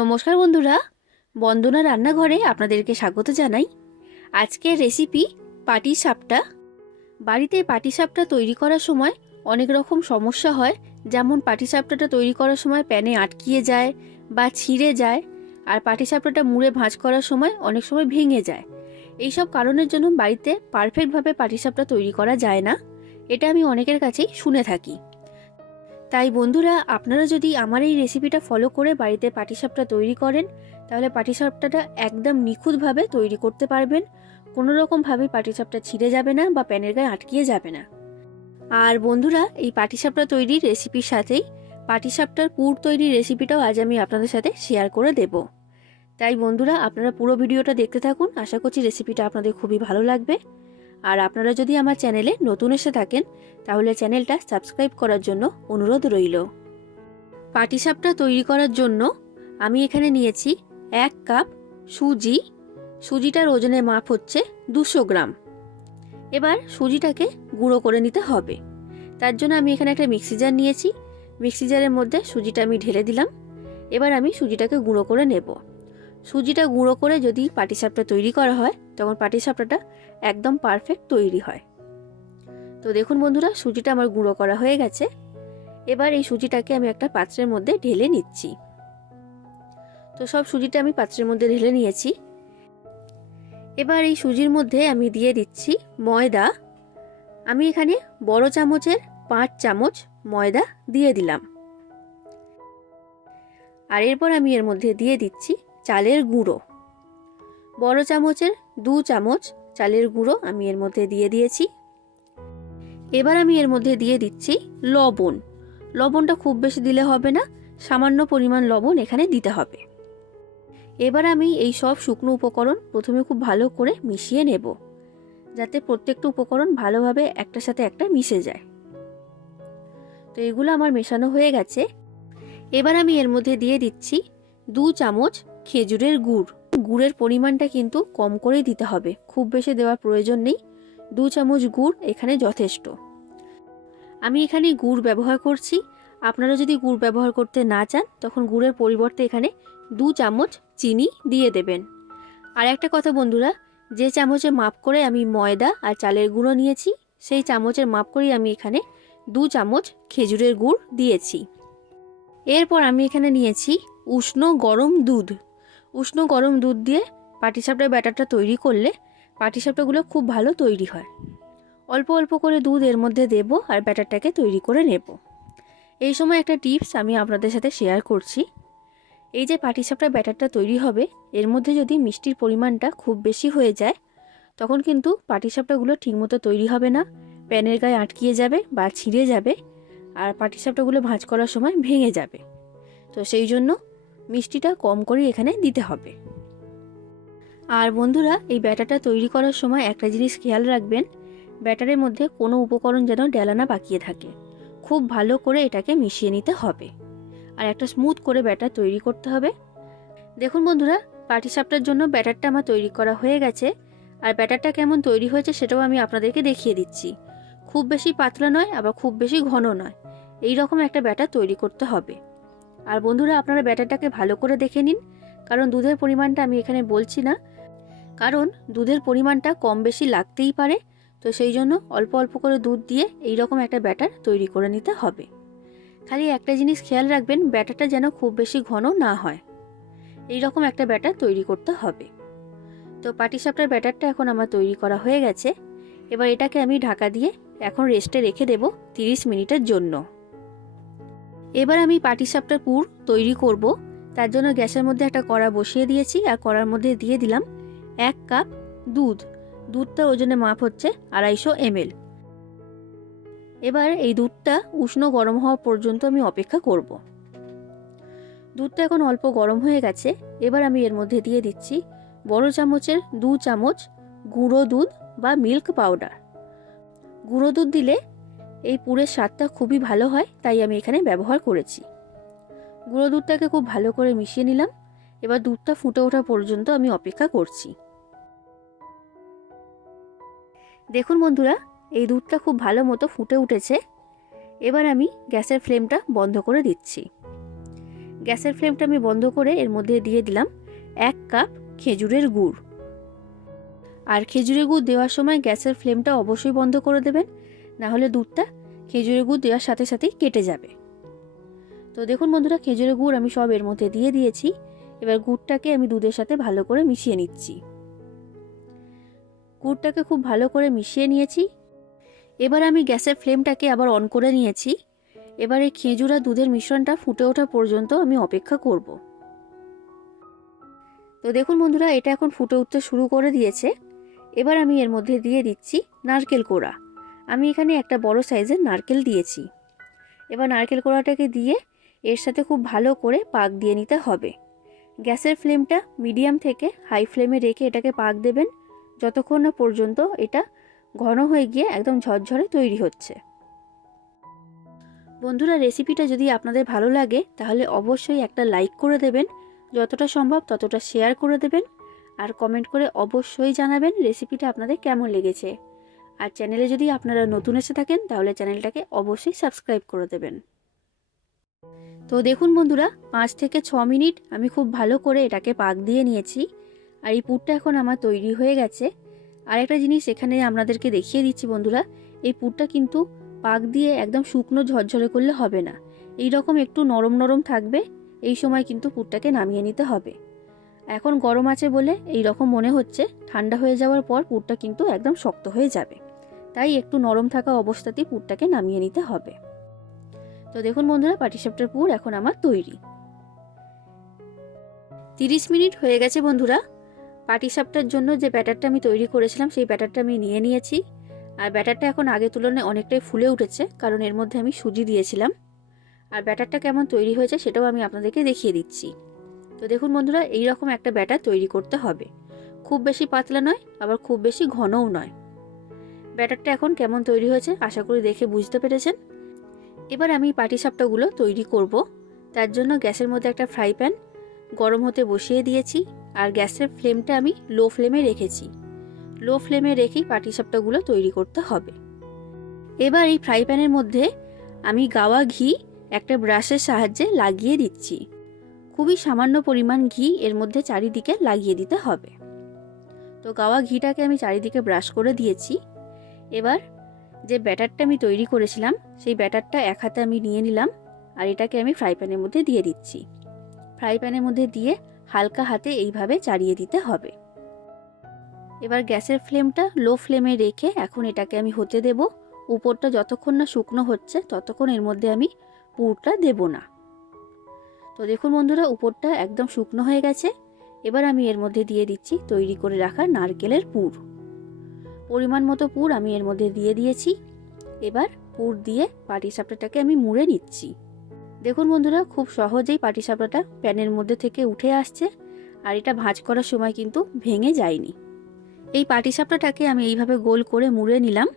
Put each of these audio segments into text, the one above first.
নমস্কার বন্ধুরা, বন্দনা রান্নাঘরে আপনাদেরকে স্বাগত জানাই। আজকের রেসিপি পাটিসাপটা। বাড়িতে পাটিসাপটা তৈরি করার সময় অনেক রকম সমস্যা হয়, যেমন পাটিসাপটাটা তৈরি করার সময় প্যানে আটকিয়ে যায় বা ছিঁড়ে যায়, আর পাটিসাপটাটা মুড়ে ভাঁজ করার সময় অনেক সময় ভেঙে যায়। এইসব কারণের জন্য বাড়িতে পারফেক্টভাবে পাটিসাপটা তৈরি করা যায় না, এটা আমি অনেকের কাছেই শুনে থাকি। তাই বন্ধুরা, আপনারা যদি আমার এই রেসিপিটা ফলো করে বাড়িতে পাটিসাপটা তৈরি করেন, তাহলে পাটিসাপটাটা একদম নিখুঁতভাবে তৈরি করতে পারবেন। কোনো রকমভাবে পাটিসাপটা ছিঁড়ে যাবে না বা প্যানের গায়ে আটকিয়ে যাবে না। আর বন্ধুরা, এই পাটিসাপটা তৈরির রেসিপির সাথেই পাটিসাপটার পুর তৈরির রেসিপিটাও আজ আমি আপনাদের সাথে শেয়ার করে দেব। তাই বন্ধুরা, আপনারা পুরো ভিডিওটা দেখতে থাকুন। আশা করছি রেসিপিটা আপনাদের খুবই ভালো লাগবে। আর আপনারা যদি আমার চ্যানেলে নতুন এসে থাকেন, তাহলে চ্যানেলটা সাবস্ক্রাইব করার জন্য অনুরোধ রইল। পাটিসাপটা তৈরি করার জন্য আমি এখানে নিয়েছি 1 কাপ সুজি। সুজিটার ওজনের মাপ হচ্ছে 200 গ্রাম। এবার সুজিটাকে গুঁড়ো করে নিতে হবে। তার জন্য আমি এখানে একটা মিক্সি জার নিয়েছি। মিক্সি জারের মধ্যে সুজিটা আমি ঢেলে দিলাম। এবার আমি সুজিটাকে গুঁড়ো করে নেব। সুজিটা গুঁড়ো করে যদি পাটিসাপটা তৈরি করা হয়, তখন পাটিসাপটাটা একদম পারফেক্ট তৈরি হয়। তো দেখুন বন্ধুরা, সুজিটা আমার গুঁড়ো করা হয়ে গেছে। এবার এই সুজিটাকে আমি একটা পাত্রের মধ্যে ঢেলে নিচ্ছি। তো সব সুজিটা আমি পাত্রের মধ্যে ঢেলে নিয়েছি। এবার এই সুজির মধ্যে আমি দিয়ে দিচ্ছি ময়দা। আমি এখানে বড় চামচের 5 চামচ ময়দা দিয়ে দিলাম। আর এরপর আমি এর মধ্যে দিয়ে দিচ্ছি চালের গুঁড়ো। বড় চামচের 2 চামচ চালের গুঁড়ো আমি এর মধ্যে দিয়ে দিয়েছি। এবার আমি এর মধ্যে দিয়ে দিচ্ছি লবণ। লবণটা খুব বেশি দিলে হবে না, সামান্য পরিমাণ লবণ এখানে দিতে হবে। এবার আমি এই সব শুকনো উপকরণ প্রথমে খুব ভালো করে মিশিয়ে নেব, যাতে প্রত্যেকটা উপকরণ ভালোভাবে একটার সাথে একটা মিশে যায়। তো এগুলো আমার মেশানো হয়ে গেছে। এবার আমি এর মধ্যে দিয়ে দিচ্ছি 2 চামচ খেজুরের গুড়। গুড়ের পরিমাণটা কিন্তু কম করে দিতে হবে, খুব বেশি দেওয়ার প্রয়োজন নেই। 2 চামচ গুড় এখানে যথেষ্ট। আমি এখানে গুড় ব্যবহার করছি। আপনারা যদি গুড় ব্যবহার করতে না চান, তখন গুড়ের পরিবর্তে এখানে 2 চামচ চিনি দিয়ে দেবেন। আর একটা কথা বন্ধুরা, যে চামচে মাপ করে আমি ময়দা আর চালের গুঁড়ো নিয়েছি, সেই চামচের মাপ করেই আমি এখানে 2 চামচ খেজুরের গুড় দিয়েছি। এরপর আমি এখানে নিয়েছি উষ্ণ গরম দুধ। উষ্ণ গরম দুধ দিয়ে পাটিসাপটার ব্যাটারটা তৈরি করলে পাটিসাপটাগুলো খুব ভালো তৈরি হয়। অল্প অল্প করে দুধ এর মধ্যে দেব আর ব্যাটারটাকে তৈরি করে নেব। এই সময় একটা টিপস আমি আপনাদের সাথে শেয়ার করছি। এই যে পাটিসাপটার ব্যাটারটা তৈরি হবে, এর মধ্যে যদি মিষ্টির পরিমাণটা খুব বেশি হয়ে যায়, তখন কিন্তু পাটিসাপটাগুলো ঠিকমতো তৈরি হবে না, প্যানের গায়ে আটকিয়ে যাবে বা ছিঁড়ে যাবে, আর পাটিসাপটাগুলো ভাঁজ করার সময় ভেঙে যাবে। তো সেই জন্য মিষ্টিটা কম করে এখানে দিতে হবে। আর বন্ধুরা, এই ব্যাটারটা তৈরি করার সময় একটা জিনিস খেয়াল রাখবেন, ব্যাটারের মধ্যে কোনো উপকরণ যেন ডেলা না পাকিয়ে থাকে। খুব ভালো করে এটাকে মিশিয়ে নিতে হবে আর একটা স্মুথ করে ব্যাটার তৈরি করতে হবে। দেখুন বন্ধুরা, পাটিসাপটার জন্য ব্যাটারটা আমার তৈরি করা হয়ে গেছে। আর ব্যাটারটা কেমন তৈরি হয়েছে সেটাও আমি আপনাদেরকে দেখিয়ে দিচ্ছি। খুব বেশি পাতলা নয়, আবার খুব বেশি ঘন নয়, এই রকম একটা ব্যাটার তৈরি করতে হবে। আর বন্ধুরা, আপনারা ব্যাটারটাকে ভালো করে দেখে নিন, কারণ দুধের পরিমাণটা আমি এখানে বলছি না, কারণ দুধের পরিমাণটা কম বেশি লাগতেই পারে। তো সেই জন্য অল্প অল্প করে দুধ দিয়ে এই রকম একটা ব্যাটার তৈরি করে নিতে হবে। খালি একটা জিনিস খেয়াল রাখবেন, ব্যাটারটা যেন খুব বেশি ঘন না হয়। এই রকম একটা ব্যাটার তৈরি করতে হবে। তো পাটিসাপটার ব্যাটারটা এখন আমার তৈরি করা হয়ে গেছে। এবার এটাকে আমি ঢাকা দিয়ে এখন রেস্টে রেখে দেব 30 মিনিটের জন্য। এবার আমি পাটিসাপটার পুর তৈরি করব। তার জন্য গ্যাসের মধ্যে একটা কড়া বসিয়ে দিয়েছি, আর কড়ার মধ্যে দিয়ে দিলাম 1 কাপ দুধ। দুধটার ওজনে মাপ হচ্ছে 250 ml। এবার এই দুধটা উষ্ণ গরম হওয়া পর্যন্ত আমি অপেক্ষা করব। দুধটা এখন অল্প গরম হয়ে গেছে। এবার আমি এর মধ্যে দিয়ে দিচ্ছি বড় চামচের 2 চামচ গুঁড়ো দুধ বা মিল্ক পাউডার। গুঁড়ো দুধ দিলে এই পুরের স্বাদটা খুবই ভালো হয়, তাই আমি এখানে ব্যবহার করেছি। গুঁড়ো দুধটাকে খুব ভালো করে মিশিয়ে নিলাম। এবার দুধটা ফুটে ওঠা পর্যন্ত আমি অপেক্ষা করছি। দেখুন বন্ধুরা, এই দুধটা খুব ভালো মতো ফুটে উঠেছে। এবার আমি গ্যাসের ফ্লেমটা বন্ধ করে দিচ্ছি। গ্যাসের ফ্লেমটা আমি বন্ধ করে এর মধ্যে দিয়ে দিলাম 1 কাপ খেজুরের গুড়। আর খেজুরের গুড় দেওয়ার সময় গ্যাসের ফ্লেমটা অবশ্যই বন্ধ করে দেবেন, না হলে দুধটা খেজুরের গুড় দেওয়ার সাথে সাথেই কেটে যাবে। তো দেখুন বন্ধুরা, খেজুরের গুড় আমি সব এর মধ্যে দিয়ে দিয়েছি। এবার গুড়টাকে আমি দুধের সাথে ভালো করে মিশিয়ে নিচ্ছি। গুড়টাকে খুব ভালো করে মিশিয়ে নিয়েছি। এবার আমি গ্যাসের ফ্লেমটাকে আবার অন করে নিয়েছি। এবার এই খেজুর আর দুধের মিশ্রণটা ফুটে ওঠা পর্যন্ত আমি অপেক্ষা করব। তো দেখুন বন্ধুরা, এটা এখন ফুটে উঠতে শুরু করে দিয়েছে। এবার আমি এর মধ্যে দিয়ে দিচ্ছি নারকেল কোড়া। আমি এখানে একটা বড় সাইজের নারকেল দিয়েছি। এবার নারকেল কোড়াটাকে দিয়ে এর সাথে খুব ভালো করে পাক দিয়ে নিতে হবে। গ্যাসের ফ্লেমটা মিডিয়াম থেকে হাই ফ্লেমে রেখে এটাকে পাক দেবেন যতক্ষণ না পর্যন্ত এটা ঘন হয়ে গিয়ে একদম ঝরঝরে তৈরি হচ্ছে। বন্ধুরা, রেসিপিটা যদি আপনাদের ভালো লাগে তাহলে অবশ্যই একটা লাইক করে দেবেন, যতটা সম্ভব ততটা শেয়ার করে দেবেন, আর কমেন্ট করে অবশ্যই জানাবেন রেসিপিটা আপনাদের কেমন লেগেছে। আর চ্যানেলে যদি আপনারা নতুন এসে থাকেন তাহলে চ্যানেলটাকে অবশ্যই সাবস্ক্রাইব করে দেবেন। তো দেখুন বন্ধুরা, 5 থেকে 6 মিনিট আমি খুব ভালো করে এটাকে পাক দিয়ে নিয়েছি। আর এই পুরটা এখন আমার তৈরি হয়ে গেছে। আর একটা জিনিস এখানে আপনাদেরকে দেখিয়ে দিচ্ছি বন্ধুরা, এই পুরটা কিন্তু পাক দিয়ে একদম শুকনো ঝরঝরে করলে হবে না, এই রকম একটু নরম নরম থাকবে। এই সময় কিন্তু পুরটাকে নামিয়ে নিতে হবে। এখন গরম আছে বলে এই রকম মনে হচ্ছে, ঠান্ডা হয়ে যাওয়ার পর পুরটা কিন্তু একদম শক্ত হয়ে যাবে। তাই একটু নরম থাকা অবস্থাতেই পুরটাকে নামিয়ে নিতে হবে। তো দেখুন বন্ধুরা, পাটিসাপটার পুর এখন আমার তৈরি। 30 মিনিট হয়ে গেছে বন্ধুরা। পাটিসাপটার জন্য যে ব্যাটারটা আমি তৈরি করেছিলাম সেই ব্যাটারটা আমি নিয়ে নিয়েছি। আর ব্যাটারটা এখন আগের তুলনায় অনেকটাই ফুলে উঠেছে, কারণ এর মধ্যে আমি সুজি দিয়েছিলাম। আর ব্যাটারটা কেমন তৈরি হয়েছে সেটাও আমি আপনাদেরকে দেখিয়ে দিচ্ছি। তো দেখুন বন্ধুরা, এই রকম একটা ব্যাটার তৈরি করতে হবে। খুব বেশি পাতলা নয়, আবার খুব বেশি ঘনও নয়। ব্যাটারটা এখন কেমন তৈরি হয়েছে আশা করি দেখে বুঝতে পেরেছেন। এবার আমি পাটিসাপটাগুলো তৈরি করব। তার জন্য গ্যাসের মধ্যে একটা ফ্রাই প্যান গরম হতে বসিয়ে দিয়েছি। আর গ্যাসের ফ্লেমটা আমি লো ফ্লেমে রেখেছি। লো ফ্লেমে রেখেই পাটিসাপটাগুলো তৈরি করতে হবে। এবার এই ফ্রাই প্যানের মধ্যে আমি গাওয়া ঘি একটা ব্রাশের সাহায্যে লাগিয়ে দিচ্ছি। খুবই সামান্য পরিমাণ ঘি এর মধ্যে চারিদিকে লাগিয়ে দিতে হবে। তো গাওয়া ঘিটাকে আমি চারিদিকে ব্রাশ করে দিয়েছি। এবার যে ব্যাটারটা আমি তৈরি করেছিলাম সেই ব্যাটারটা এক হাতে আমি নিয়ে নিলাম, আর এটাকে আমি ফ্রাই প্যানের মধ্যে দিয়ে দিচ্ছি। ফ্রাই প্যানের মধ্যে দিয়ে হালকা হাতে এইভাবে চাড়িয়ে দিতে হবে। এবার গ্যাসের ফ্লেমটা লো ফ্লেমে রেখে এখন এটাকে আমি হতে দেব। উপরটা যতক্ষণ না শুকনো হচ্ছে ততক্ষণ এর মধ্যে আমি পুরটা দেব না। তো দেখুন বন্ধুরা, উপরটা একদম শুকনো হয়ে গেছে। এবার আমি এর মধ্যে দিয়ে দিচ্ছি তৈরি করে রাখা নারকেলের পুর। পরিমাণ মতো পুর আমি এর মধ্যে দিয়ে দিয়েছি। এবার পুর দিয়ে পাটিসাপটাটাকে আমি মুড়ে নিচ্ছি। দেখুন বন্ধুরা, খুব সহজেই পাটিসাপটাটা প্যানের মধ্যে থেকে উঠে আসছে, আর এটা ভাঁজ করার সময় কিন্তু ভেঙে যায়নি। এই পাটিসাপটাটাকে আমি এইভাবে গোল করে মুড়ে নিলাম।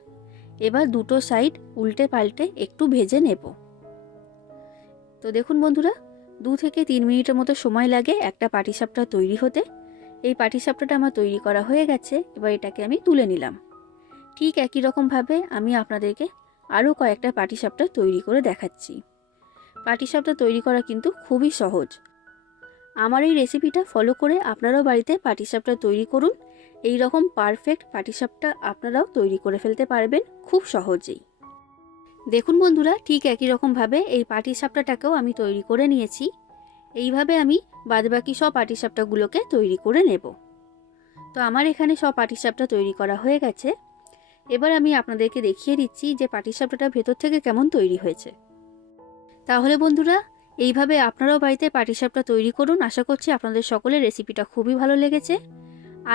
এবার দুটো সাইড উল্টে পাল্টে একটু ভেজে নেব। তো দেখুন বন্ধুরা, 2 থেকে 3 মিনিটের মতো সময় লাগে একটা পাটিসাপটা তৈরি হতে। এই পাটিসাপটাটা আমার তৈরি করা হয়ে গেছে। এবার এটাকে আমি তুলে নিলাম। ঠিক একই রকমভাবে আমি আপনাদেরকে আরও কয়েকটা পাটিসাপটা তৈরি করে দেখাচ্ছি। পাটিসাপটা তৈরি করা কিন্তু খুবই সহজ। আমার এই রেসিপিটা ফলো করে আপনারাও বাড়িতে পাটিসাপটা তৈরি করুন। এই রকম পারফেক্ট পাটিসাপটা আপনারাও তৈরি করে ফেলতে পারবেন খুব সহজেই। দেখুন বন্ধুরা, ঠিক একই রকমভাবে এই পাটিসাপটাটাকেও আমি তৈরি করে নিয়েছি। এইভাবে আমি বাদবাকি সব পাটিসাপটাগুলোকে তৈরি করে নেব। তো আমার এখানে সব পাটিসাপটা তৈরি করা হয়ে গেছে। এবার আমি আপনাদেরকে দেখিয়ে দিচ্ছি যে পাটিসাপটাটা ভেতর থেকে কেমন তৈরি হয়েছে। তাহলে বন্ধুরা, এইভাবে আপনারাও বাড়িতে পাটিসাপটা তৈরি করুন। আশা করছি আপনাদের সকলের রেসিপিটা খুবই ভালো লেগেছে।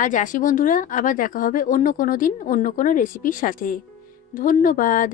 আজ আসি বন্ধুরা, আবার দেখা হবে অন্য কোনো দিন অন্য কোনো রেসিপির সাথে। ধন্যবাদ।